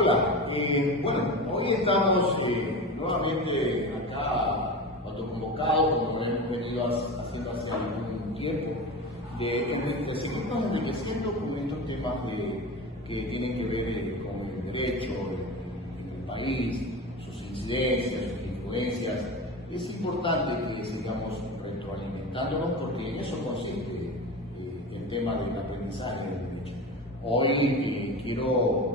Hola, bueno, hoy estamos nuevamente acá autoconvocados, como lo hemos venido haciendo hace algún tiempo, de seguirnos enriqueciendo con estos temas que tienen que ver con el derecho en el país, sus incidencias, sus influencias. Es importante que sigamos retroalimentándonos porque en eso consiste el tema del aprendizaje del derecho. Hoy quiero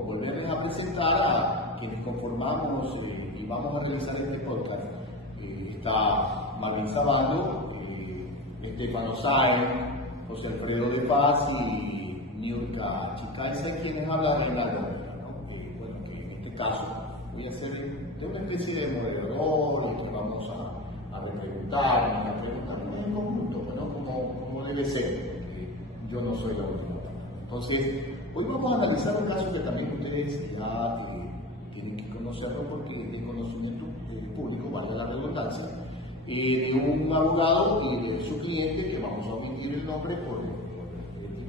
volverles a presentar a quienes conformamos y vamos a realizar este podcast. Está Marvin Sabando, Estefano Sáenz, José Alfredo de Paz y Niurka Chicaiza, quienes hablan en la nómina, ¿no? Bueno, que en este caso voy a ser de una especie de moderador, que vamos a repreguntar, a preguntarnos en conjunto, ¿no? Como debe ser. Yo no soy la última. Entonces, hoy vamos a analizar un caso que también ustedes ya tienen que conocerlo porque es de conocimiento público, valga la redundancia, de un abogado y de su cliente, que vamos a omitir el nombre por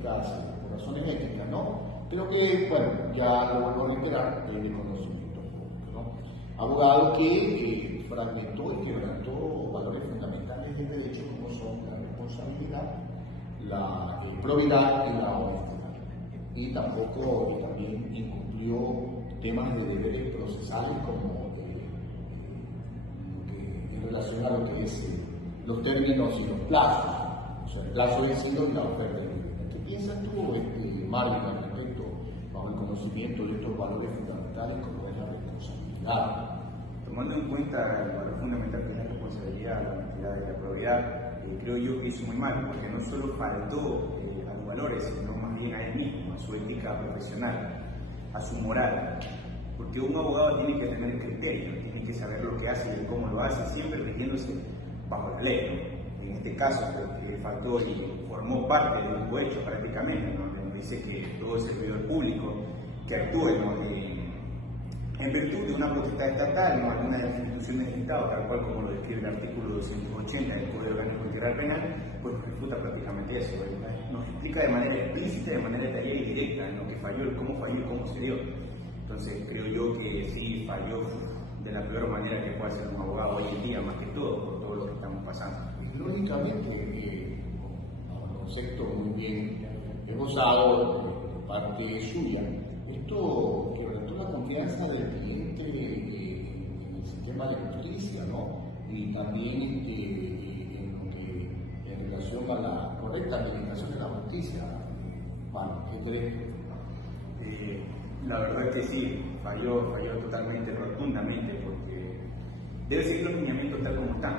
razones éticas, ¿no? Pero que, bueno, ya lo vuelvo a reiterar, es de conocimiento público, ¿no? Abogado que fragmentó y quebrantó valores fundamentales del derecho como son la responsabilidad, la probidad y la honestidad. Y también incumplió temas de deberes procesales como en relación a lo que es los términos y los plazos, o sea, el plazo vencido y la oferta libre. ¿Qué piensas tú, Marvin, al respecto, bajo el conocimiento de estos valores fundamentales como es la responsabilidad? Tomando en cuenta el valor fundamental que es la responsabilidad, la honestidad y la probidad, creo yo que hizo muy mal, porque no solo faltó a los valores, sino más bien a él mismo, a su ética profesional, a su moral. Porque un abogado tiene que tener criterio, tiene que saber lo que hace y cómo lo hace, siempre rigiéndose bajo la ley, ¿no? En este caso, que faltó y formó parte de un hecho prácticamente, ¿no? Donde dice que todo servidor público que actúe, ¿no? En virtud de una potestad estatal, no alguna de las instituciones del Estado, tal cual como lo describe el artículo 280 del Código Orgánico Integral Penal, pues refuta prácticamente eso. Nos explica de manera explícita, de manera detallada y directa en lo que falló, el cómo se dio. Entonces creo yo que sí falló de la peor manera que puede hacer un abogado hoy en día, más que todo, por todo lo que estamos pasando. Lógicamente, bajo el concepto muy bien esbozado de parte suya, esto quebrantó la confianza del cliente en el sistema de justicia, ¿no? Y también en relación a la correcta administración de la justicia. Bueno, ¿qué crees? La verdad es que sí, falló totalmente, rotundamente, porque debe seguir los lineamientos tal como están,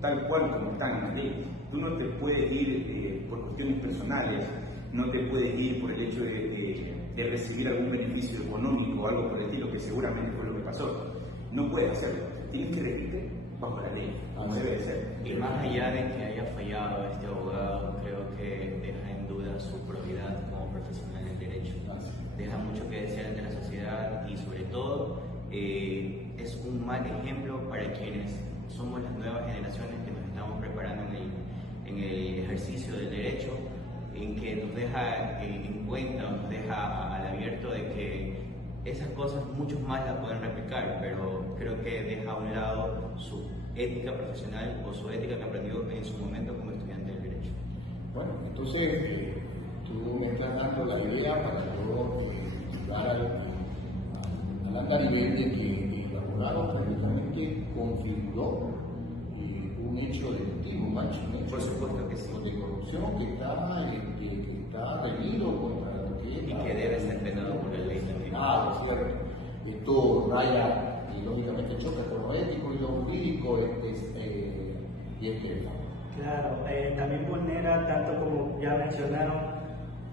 tal cual como están en la ley. Tú no te puedes ir por cuestiones personales, no te puedes ir por el hecho de recibir algún beneficio económico o algo por el estilo, que seguramente fue lo que pasó. No puedes hacerlo, tienes que regirte bajo la ley, como debe de ser. Y más allá de que haya fallado este abogado, creo que deja en duda su probidad como profesional del derecho. Deja mucho que desear ante la sociedad y sobre todo es un mal ejemplo para quienes somos las nuevas generaciones que nos estamos preparando en el ejercicio del derecho, en que nos deja en cuenta, nos deja al abierto de que esas cosas muchos más las pueden replicar, pero creo que deja a un lado su ética profesional o su ética que aprendió en su momento como estudiante del derecho. Bueno, entonces tú me estás dando la idea para yo llegar al andarivel de que el abogado prácticamente configuró un hecho delictivo, un hecho Por supuesto que sí. de corrupción que está reñido contra lo que es Y que debe ser penado por la ley también. Ah, cierto. Esto raya y lógicamente choca con lo ético y lo jurídico y es que Claro, también vulnera, tanto como ya mencionaron,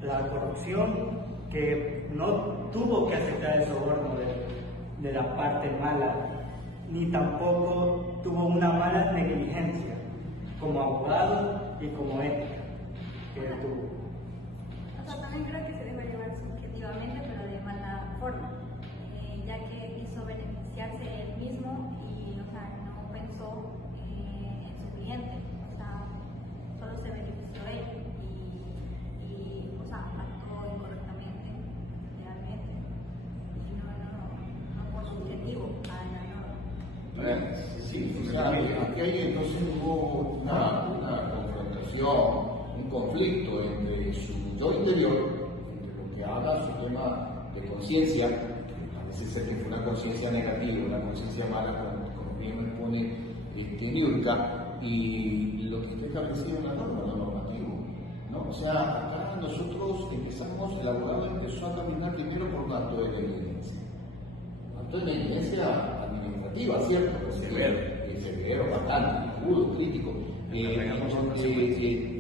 la corrupción, que no tuvo que aceptar el soborno de la parte mala, ni tampoco tuvo una mala negligencia como abogado y como ética que él tuvo. O sea, también creo que se debe llevar subjetivamente, pero de mala forma, ya que quiso beneficiarse él mismo y, o sea, no pensó en su cliente. Solo se benefició él y o sea, actuó incorrectamente, realmente. Y no Sí, o sea, aquí hay entonces hubo una confrontación, un conflicto entre su yo interior, entre lo que haga su tema de conciencia, que parece ser que fue una conciencia negativa, una conciencia mala, como bien me pone Niurka, y lo que está establecido en la norma, lo normativo. ¿No? O sea, acá nosotros empezamos, el abogado empezó a caminar primero por un acto de la evidencia. Acto de la evidencia administrativa, ¿cierto? Severo, bastante, agudo, crítico.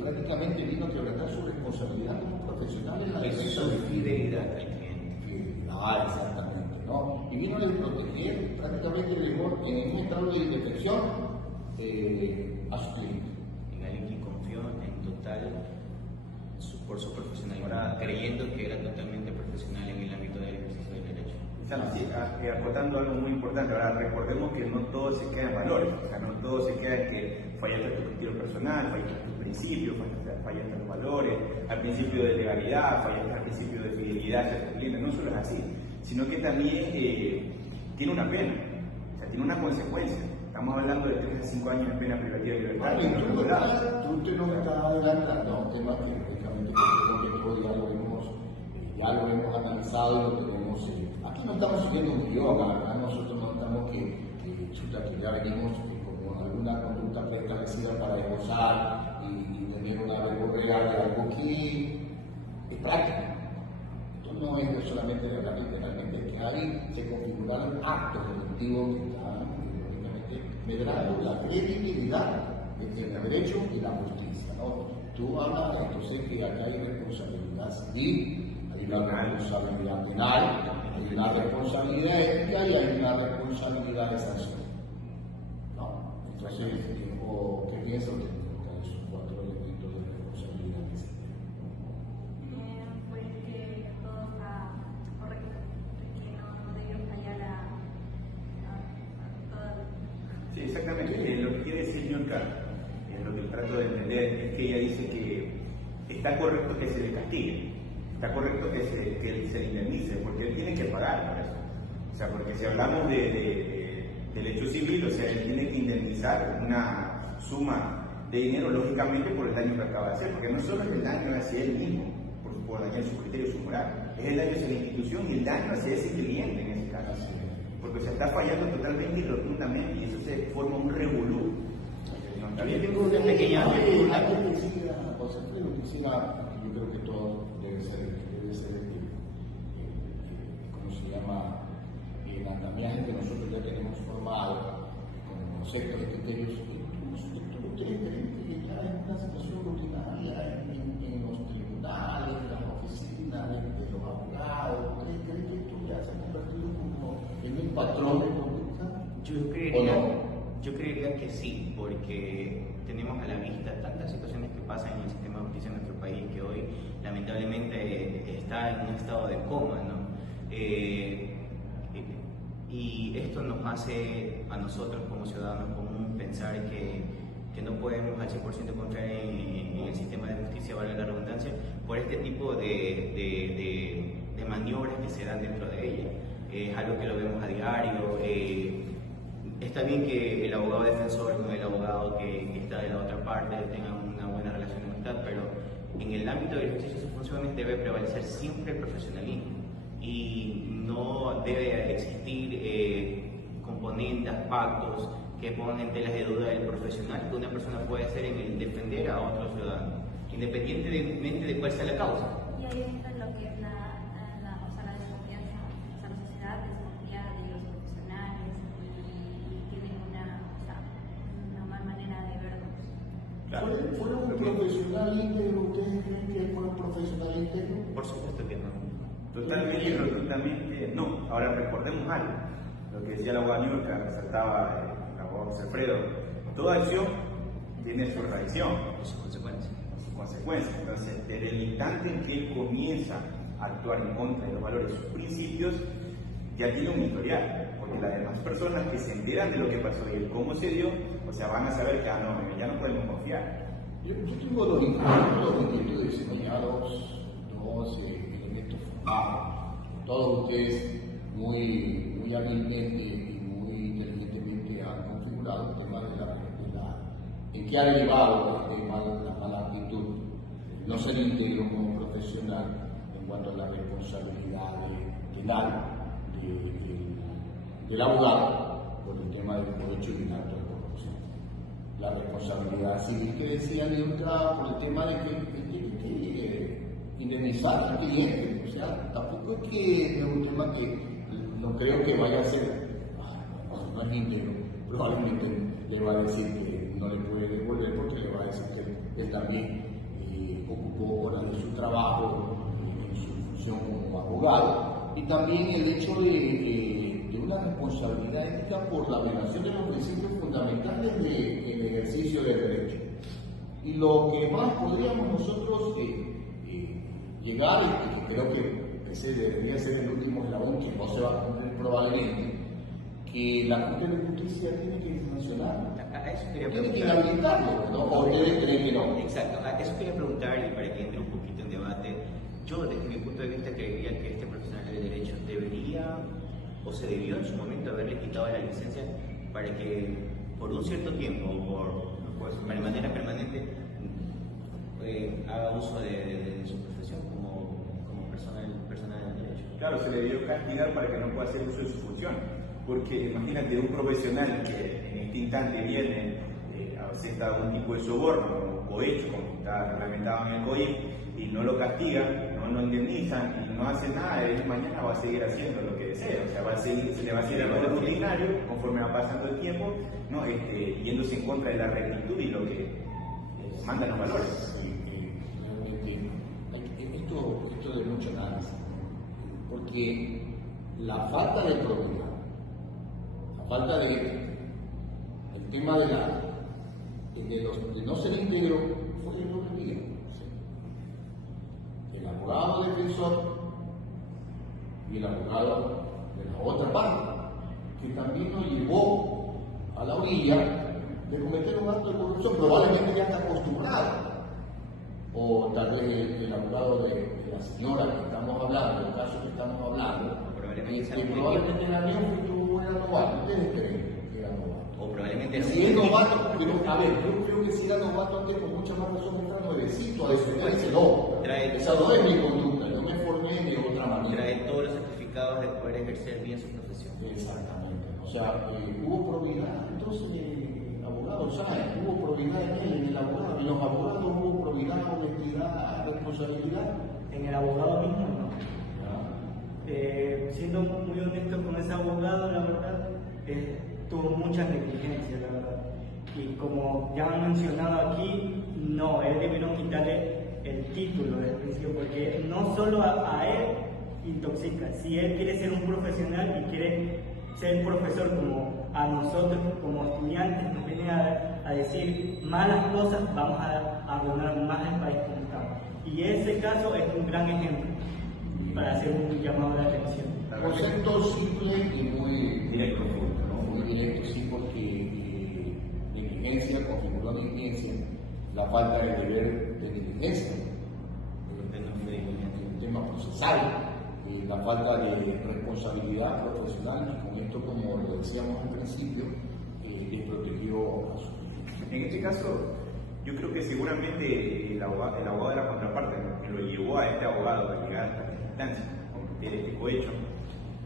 Prácticamente vino a quebrantar su responsabilidad como profesional en la defensa de fidelidad al cliente. Exactamente, ¿no? Y vino a proteger prácticamente en un estado de indefensión a su cliente. En alguien que confió en total por su profesionalidad, creyendo que era totalmente profesional en el ámbito del ejercicio del derecho. Sí, acotando algo muy importante, ahora recordemos que no todo se queda en valores, o sea, no todo se queda en que fallaste tu estilo personal, fallaste tus principios, fallaste los valores, al principio de legalidad, fallaste al principio de fidelidad hacia tu cliente, no solo es así, sino que también tiene una pena, o sea, tiene una consecuencia. Estamos hablando de 3 a 5 años de pena privativa de libertad. Tú no me estás adelantando un tema que lógicamente creo que ya lo hemos analizado y lo tenemos. Aquí no estamos siguiendo un guión, acá nosotros no estamos que ya venimos con alguna conducta preestablecida para esbozar y tener una verborrea de algo que es práctico. Esto no es solamente legal y penalmente, que ahí se configuraron actos delictivos que están medrando la credibilidad entre el derecho y la justicia, ¿no? Tú hablas entonces que acá hay responsabilidad civil, hay una responsabilidad penal, hay una responsabilidad ética y hay una responsabilidad de sanción, ¿no? Entonces, ¿qué piensa usted de esos 4 elementos de responsabilidad que se tienen? Pues que todo está correcto, que no debieron fallar a todas. Sí, exactamente. Lo que quiere decir Niurka, lo que trato de entender, es que ella dice que está correcto que se le castigue, está correcto que se le indemnice, porque él tiene que pagar por eso. O sea, porque si hablamos del hecho civil, o sea, él tiene que indemnizar una suma de dinero, lógicamente, por el daño que acaba de hacer, porque no solo es el daño hacia él mismo, por dañar su criterio, su moral, es el daño hacia la institución y el daño hacia ese cliente en ese caso. Porque se está fallando totalmente y rotundamente, y eso se forma un revolú. También tengo una pequeña pregunta. Yo creo que todo debe ser ¿cómo se llama? El andamiaje que nosotros ya tenemos formado, con conceptos y criterios, ustedes creen que ya es una situación rutinaria en los tribunales, en las oficinas, de los abogados. ¿Ustedes creen que esto ya se ha convertido como en un patrón de conducta? Yo creería que sí, porque tenemos a la vista tantas situaciones que pasan en el sistema de justicia en nuestro país que hoy lamentablemente está en un estado de coma, ¿no? Y esto nos hace a nosotros como ciudadanos común pensar que no podemos al 100% confiar en el sistema de justicia, valga la redundancia, por este tipo de maniobras que se dan dentro de ella. Es algo que lo vemos a diario. Está bien que el abogado defensor con el abogado que está de la otra parte tengan una buena relación de amistad, pero en el ámbito del ejercicio de sus funciones debe prevalecer siempre el profesionalismo y no debe existir componentes, pactos que pongan en telas de duda el profesional que una persona puede hacer en el defender a otro ciudadano, independientemente de cuál sea la causa. Y ahí está lo que es la desconfianza, o sea, la sociedad desconfía de los profesionales y tienen una mala manera de verlos. Claro. ¿Fue un profesional íntegro? ¿Ustedes creen que fue un profesional íntegro? Por supuesto que no. Totalmente y rotundamente no. Ahora recordemos algo, lo que decía el abogado Niurka, resaltaba el abogado José Alfredo, toda acción tiene su reacción, Sus consecuencias. sus consecuencias. Entonces, desde el instante en que él comienza a actuar en contra de los valores y sus principios, ya tiene un historial, porque las demás personas que se enteran de lo que pasó y el cómo se dio, o sea, van a saber que ya no podemos confiar. Yo tengo dos inquietudes señalados, dos elementos formados. Todos ustedes muy hábilmente y muy inteligentemente han configurado que ha elevado la mala actitud, no ser íntegro como profesional en cuanto a la responsabilidad del abogado por el tema del cohecho y del acto de corrupción. La responsabilidad civil que decía neutra por el tema de que indemnizar al cliente. O sea, tampoco es que es un tema que no creo que vaya a ser, no es íntegro, probablemente le va a decir que no le puede devolver porque le va a decir que él también ocupó horas de su trabajo en su función como abogado, y también el hecho de una responsabilidad ética por la violación de los principios fundamentales del ejercicio del derecho. Y lo que más podríamos nosotros llegar, y que creo que ese debería ser el último eslabón que no se va a cumplir probablemente, que la Corte de Justicia tiene que sancionar. A eso quería Tiene que preguntar. inhabilitarlo, ¿no? ¿O ustedes creen que no? Exacto, a eso quería preguntar y para que entre un poquito en debate. Yo, desde mi punto de vista, creería que este profesional de derecho debería o se debió en su momento haberle quitado la licencia para que por un cierto tiempo o de manera permanente haga uso de su profesión como personal del derecho. Claro, se le debió castigar para que no pueda hacer uso de su función. Porque imagínate un profesional que en este instante viene acepta algún tipo de soborno o hecho, como está reglamentado en el COIP, y no lo castiga, no lo indemnizan y no hace nada, él mañana va a seguir haciendo lo que desea. O sea, se le va a seguir algo rutinario conforme va pasando el tiempo, ¿no? Yéndose en contra de la rectitud y lo que mandan los valores. Esto de mucho análisis, porque la falta de probidad, la falta de el tema de no ser íntegro fue de doble vía. El abogado defensor y el abogado de la otra parte, que también nos llevó a la orilla de cometer un acto de corrupción, probablemente ya está acostumbrado. O tal vez el abogado de la señora que estamos hablando, el caso que estamos hablando, probablemente era neófito o era novato. ¿Ustedes creen que era novato? O probablemente Si es novato, pero a ver, yo creo que si era novato antes con mucha más razón está nuevecito a defenderse, no. Esa no es mi conducta, yo me formé de otra manera. trae todos los certificados de poder ejercer bien su profesión. Exactamente. O sea, hubo probidad, entonces el abogado sabe, hubo probidad en el abogado, en los abogados hubo probidad, honestidad, responsabilidad. En el abogado mismo no. Siendo muy honesto con ese abogado, la verdad, tuvo muchas negligencias, la verdad. Y como ya han mencionado aquí, no, él debieron quitarle el título del principio, porque no solo a él intoxica. Si él quiere ser un profesional y quiere ser un profesor como a nosotros, como estudiantes, nos viene a decir malas cosas, vamos a arruinar más el país como estamos. Y ese caso es un gran ejemplo para hacer un llamado de atención. Concepto simple y muy directo, ¿no? Muy directo, sí, porque negligencia, configuró negligencia, la falta de deber de diligencia, el tema procesal, la falta de responsabilidad profesional, y con esto, como lo decíamos al principio, le protegió a su cliente. En este caso, yo creo que seguramente el abogado de la contraparte, que lo llevó a este abogado a llegar hasta esta instancia, cometer este cohecho,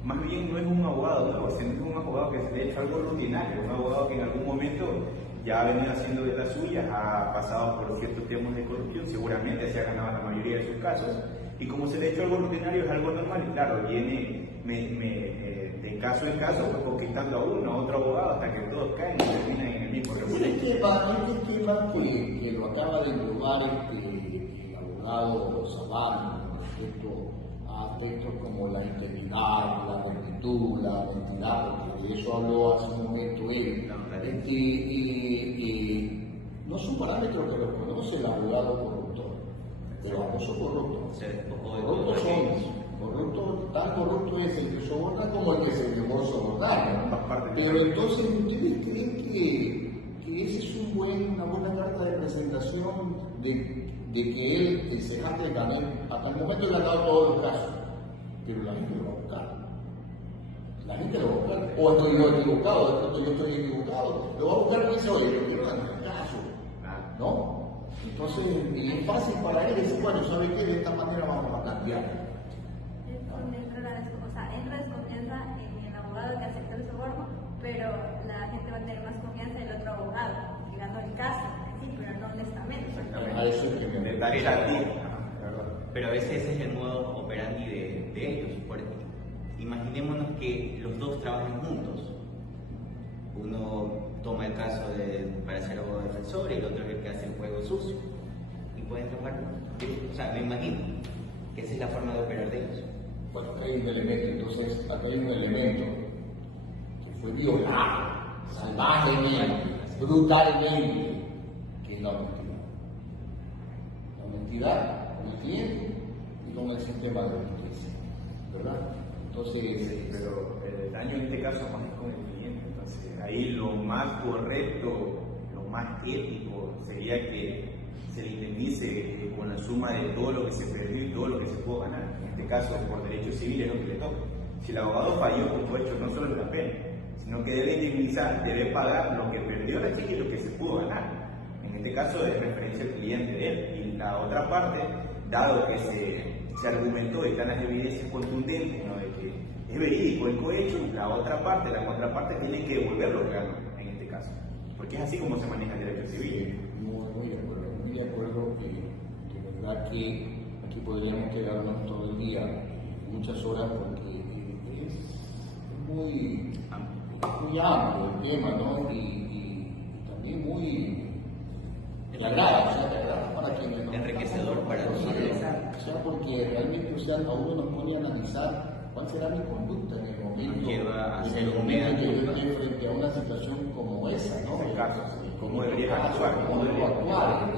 más bien no es un abogado nuevo, sino es un abogado que se le ha hecho algo rutinario, un abogado que en algún momento ya ha venido haciendo de las suyas, ha pasado por ciertos temas de corrupción, seguramente se ha ganado la mayoría de sus casos, y como se le ha hecho algo rutinario es algo normal, y claro, viene de caso en caso, pues conquistando a uno, a otro abogado, hasta que todos caen y terminan en el mismo Este tema que lo acaba de englobar el abogado Sabán respecto a aspectos como la integridad, la rectitud, la honestidad, porque de eso habló hace un momento él. No son parámetros que los conoce el abogado corruptor, el famoso corrupto. Se despojó de Corruptos todo. son, tan corrupto es el que soborna como el que se dejó sobornar, ¿no? Pero entonces, ¿ustedes creen que esa es una buena carta de presentación de que él se jacta de ganar? Hasta el momento le ha dado todos los casos, pero la gente lo va a buscar. La gente lo va a buscar. O estoy yo equivocado, de pronto yo estoy equivocado. Lo va a buscar y dice, oye, yo quiero ganar el caso. ¿no? Entonces es fácil para él decir, bueno, ¿sabe qué? De esta manera vamos a cambiar. Es donde entra entra desconfianza en el abogado que aceptó el soborno, pero la gente va a tener más confianza en el otro abogado, que ganó el caso, sí, pero no honestamente. A eso es que me Detalles a ti. Pero a veces ese es el modo operandi de ellos. Imaginémonos que los dos trabajan juntos. Uno toma el caso para ser abogado defensor y el otro es el que hace el juego sucio. Y pueden trabajar. O sea, me imagino que esa es la forma de operar de ellos. Bueno, acá hay un elemento, entonces, acá hay un elemento que fue violado salvajemente, brutalmente, que es la honestidad. La honestidad con el cliente y con el sistema de justicia, ¿verdad? Entonces, Pero el daño en este caso más es con el cliente. Entonces, ahí lo más correcto, lo más ético sería que se le indemnice con la suma de todo lo que se perdió y todo lo que se pudo ganar. En este caso, por derechos civiles es lo que le toca. Si el abogado falló, como hecho, no solo es la pena, sino que debe indemnizar, debe pagar lo que perdió la chica y lo que se pudo ganar. En este caso, es referencia al cliente de él. Y la otra parte, dado que se argumentó y están las evidencias contundentes, ¿no?, de que es verídico el cohecho, la otra parte, la contraparte, tiene que devolver lo que ganó en este caso. Porque es así como se maneja el derecho civil. muy de acuerdo que de verdad que aquí podríamos quedarnos todo el día, muchas horas, porque es muy amplio el tema, ¿no? Y también muy te agrada, o sea, te agrada para quienes no Enriquecedor para todos. o sea, porque realmente, o sea, a uno nos pone a analizar cuál será mi conducta en el momento Lleva a en ser el un momento que yo medio. esté frente a una situación como esa, ¿no? En caso, sí. ¿Cómo debería caso, actuar? cómo debo actuar.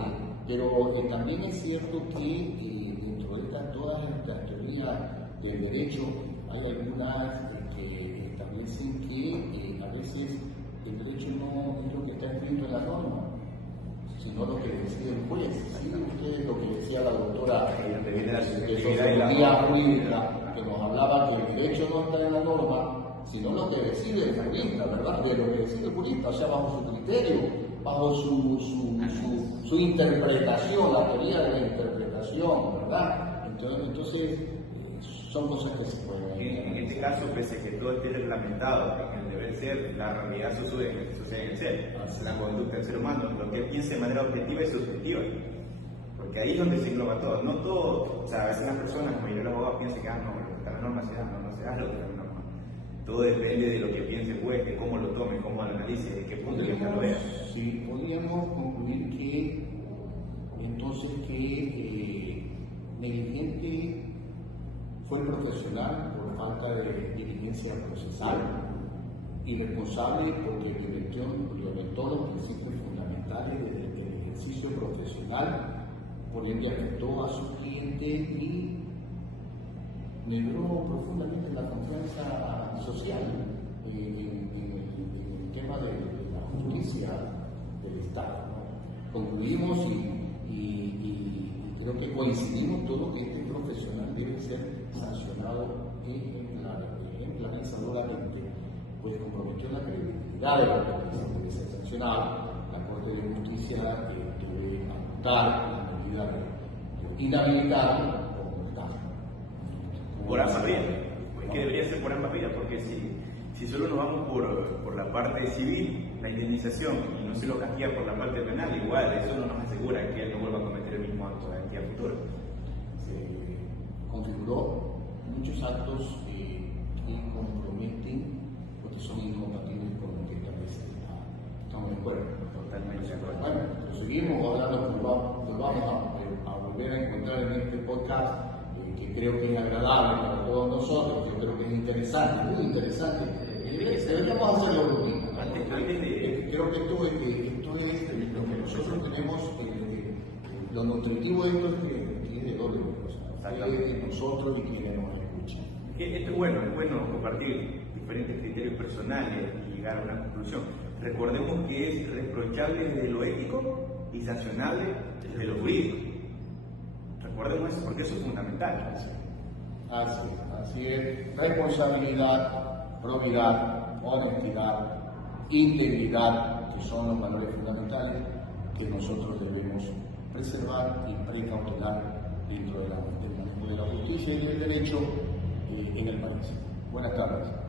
Pero también es cierto que dentro de todas estas teorías del derecho hay algunas que establecen que a veces el derecho no es lo que está escrito en la norma, sino lo que decide el juez. ¿Sí? Ustedes lo que decía la doctora de sociología jurídica, que nos hablaba que el derecho no está en la norma, sino lo que decide el jurista, ¿verdad? De lo que decide el jurista, o sea, bajo su criterio, bajo su interpretación, la teoría de la interpretación, ¿verdad? Entonces son cosas que se pueden... En este caso, pese a que todo esté reglamentado en el deber ser, la realidad sucede en el ser. La conducta del ser humano, lo que él piensa de manera objetiva y subjetiva. Porque ahí es donde se engloba todo. No todo, o sea, a veces las personas, como yo el abogado, piensan que no, lo que está en la norma se da, no se da lo que está en la norma. Todo depende de lo que piense el juez, de cómo lo tome, cómo lo analice, de qué punto de vista lo vea. Sí, podríamos concluir que entonces que negligente fue el profesional por falta de diligencia procesal, irresponsable porque violentó los principios fundamentales del ejercicio profesional, por ende afectó a su cliente y negó profundamente la confianza social en el tema de la justicia del Estado, ¿no? Concluimos y creo que coincidimos todos que este profesional debe ser sancionado ejemplarizadoramente, pues comprometió la credibilidad de la justicia, debe ser sancionado. La Corte de Justicia debe adoptar la medida de inhabilitarlo o multarlo. Por ambas vías. Pues que debería ser por ambas vías, porque si solo nos vamos por la parte civil, la indemnización, y no se lo castiga por la parte penal, igual eso no nos asegura que él no vuelva a cometer el mismo acto de aquí a futuro. Se configuró muchos actos que comprometen porque son incompatibles con lo que establece el Estado. Estamos de acuerdo. Totalmente de acuerdo. Bueno, proseguimos, ahora nos vamos a volver a encontrar en este podcast que creo que es agradable para todos nosotros, que creo que es interesante, muy interesante. Deberíamos hacerlo rutina. Creo que esto es lo que nosotros tenemos, lo nutritivo de esto es que tiene doble cosa, nosotros y quienes nos escuchan. Esto es bueno compartir diferentes criterios personales y llegar a una conclusión. Recordemos que es reprochable desde lo ético y sancionable desde lo jurídico. Recordemos eso porque eso es fundamental. Así es. Responsabilidad, probidad, honestidad, integridad, que son los valores fundamentales, que nosotros debemos preservar y precautelar dentro del manejo de la justicia y del derecho en el país. Buenas tardes.